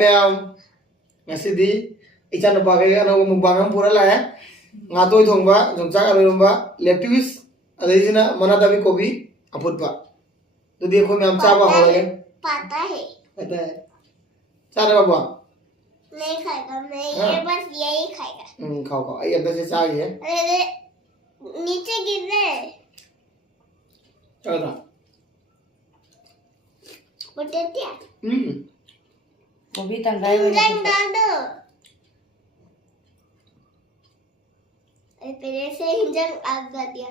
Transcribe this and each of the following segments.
Ma'am ngasi ican pakai ano mukbang pura lah ya ngatoi thongba jongchak aloi lettuce adai jina mana dabi kobi apot ba तो देखो ma'am चाबा हो गए पता है चारे बाबा नहीं खाएगा मैं ये बस यही खाएगा खाओ खाओ ये अंदर से चाय है अरे नीचे गिर रहे हैं चलो ना पोटेटिया वो भी तंगाई वाली इंजन डाल दो पहले से इंजन आग कर दिया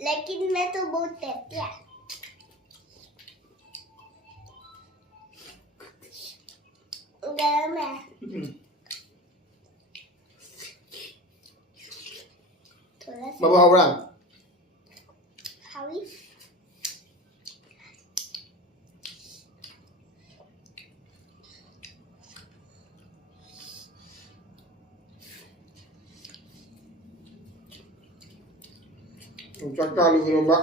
लेकिन मैं तो बहुत टेटिया गरम है थोड़ा सा बाबा हावड़ा हावी jongchak aloi lomba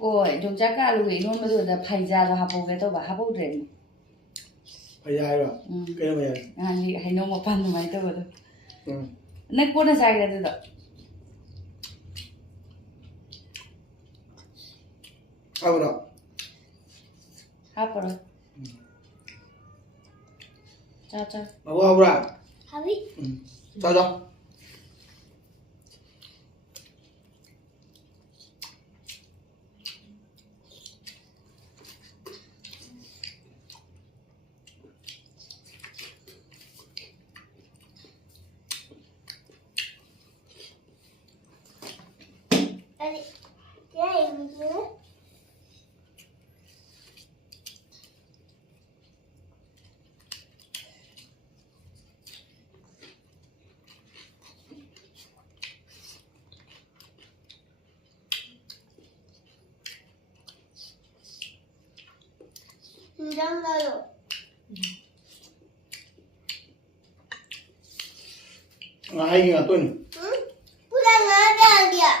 ôi chúng chắc cả lùi luôn bây giờ là phải ra rồi hấp cái tôi bảo hấp bột rèn phải dài rồi cái này anh hay nấu một phần mấy tôi rồi ừ nãy cuốn nó dài ra rồiเอาเนาะ hấp rồi cha cha มาว่าเอาละ हावी จ้าจ้า अरे क्या है मुझे engine डालो ngahay nga to ni पूरा ना डाल दिया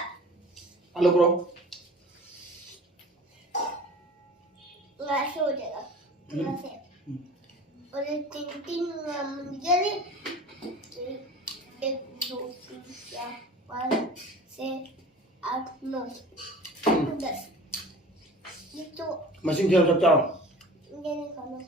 alo bro ऐसे हो जाएगा ऐसे और ये तीन तीन मुझे एक दो तीन चार पाँच छः आठ नौ दस ये तो machine jam chap chao ये नहीं खाना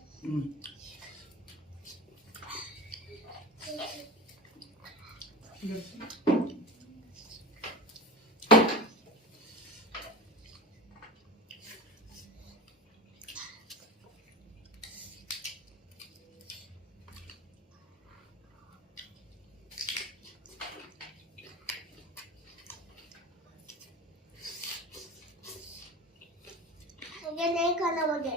ये नहीं खाना मुझे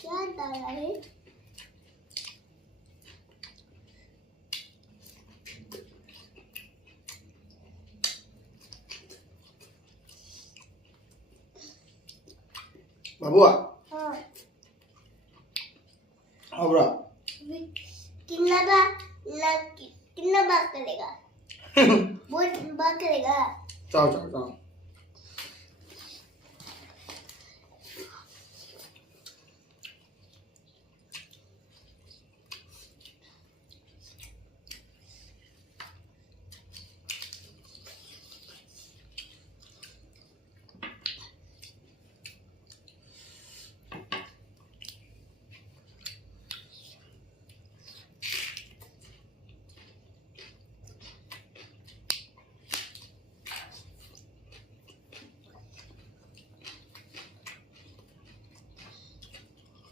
क्या डाला है babu ah हाँ awra कितना बात करेगा बहुत बात करेगा chao chao chao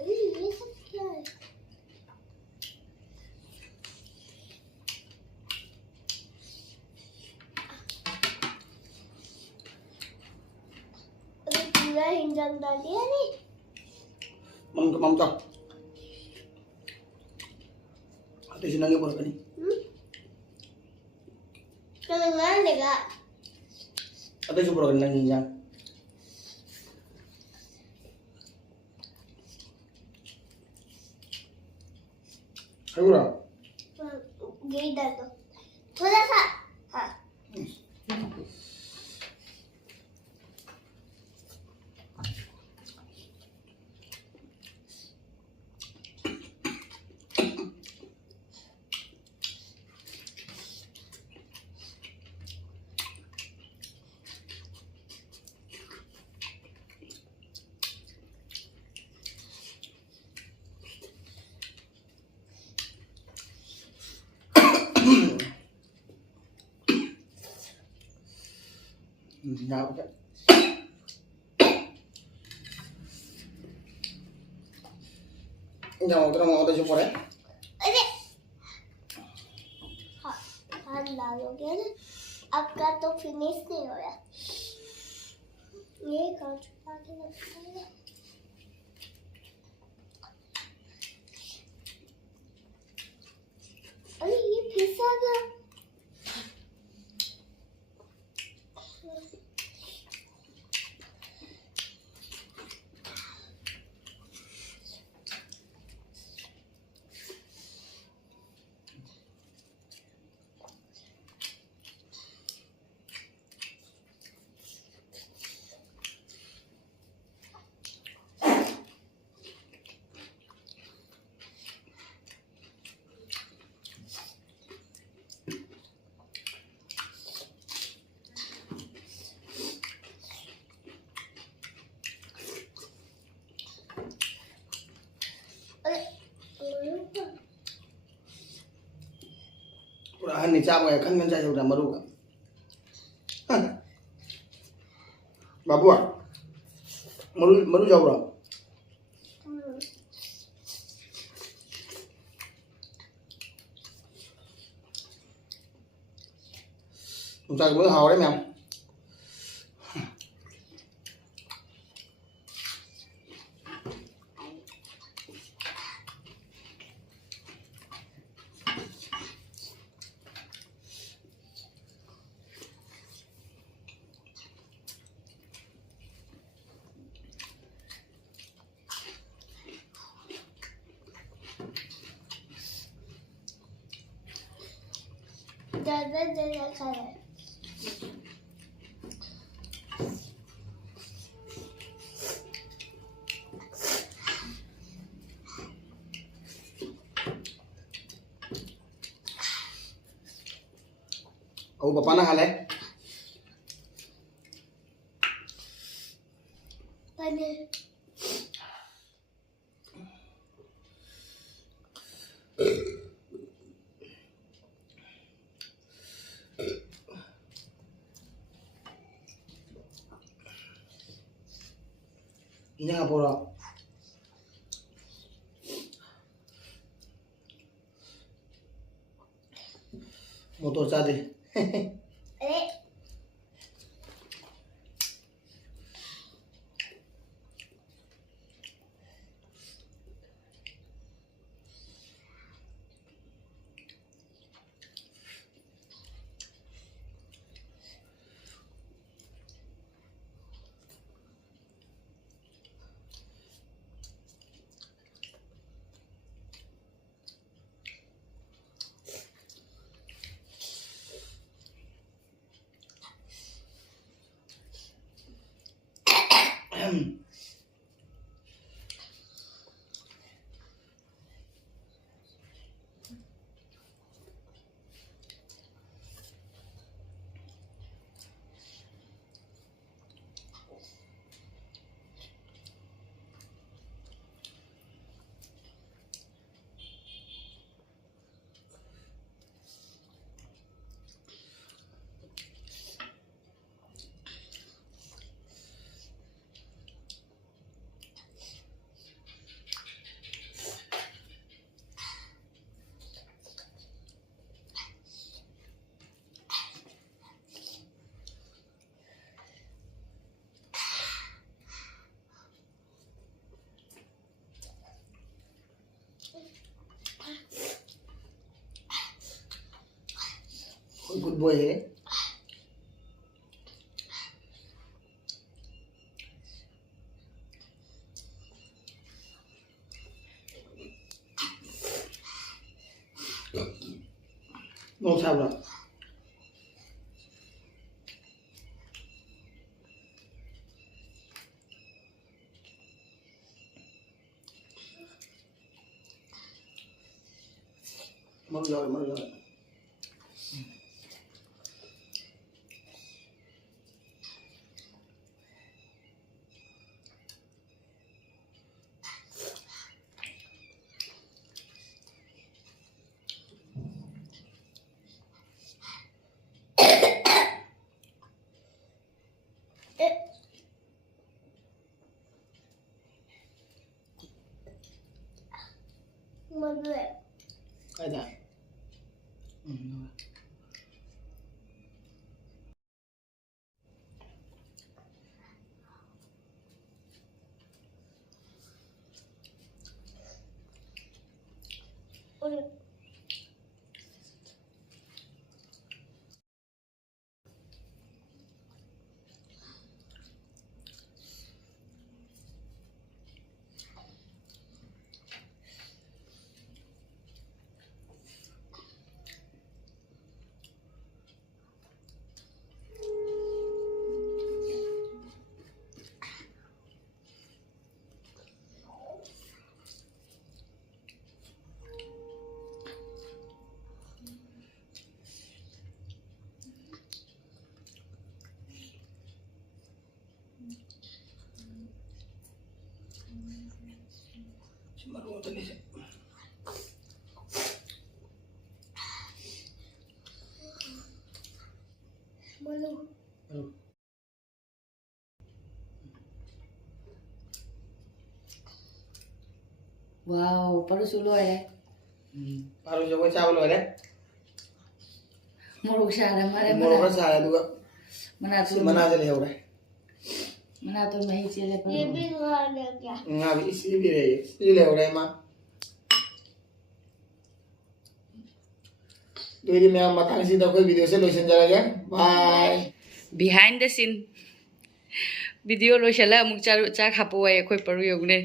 ये सब क्या है अरे पूरा इंजन डाल दिया नहीं Mam tak. Ate sinangnya pura kani. Kalau nggak ada. Ate si pura kani nang Ayo गिर दो थोड़ा सा हाँ Nào vậy. Nhau cái mau tay pura. अरे हाँ हाँ डालोगे ना आपका तो फिनिश नहीं होया ये कांच पाके लगता है अरे ये फिसा गया Pura han ni cha mo kan kan cha udah maru kan. Babu ah. Maru jauh lah. Chúng bữa hào đấy mèo. ज़्यादा खाया Oh bapak nak halai. Paneer Ini apa pura? Motor tadi. अरे boy है नौ साबरा मर जाओ मधुर आजा और मरो तो नहीं मधुर वाओ पर सुलो है पारो जो वो चावल वाले मोरुक सारा मारे मोर का सारा दुआ मना जले हो रहा है मना तो नहीं चले पर ये भी खा ले क्या ना भी इसलिए भी रही इसलिए ले हो रहा है माँ तो यदि मैं मतंग सी तो कोई वीडियो से लोशन जरा गया bye behind the scene video lo shala muk cha khapo ai khoi paru yogne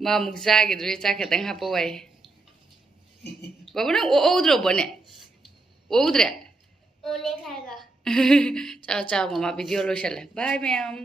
ma muk cha gi dre cha khetang hapo ai babu na o dro bone o dre उन्हें खाएगा chao chao mama video lo shala bye ma'am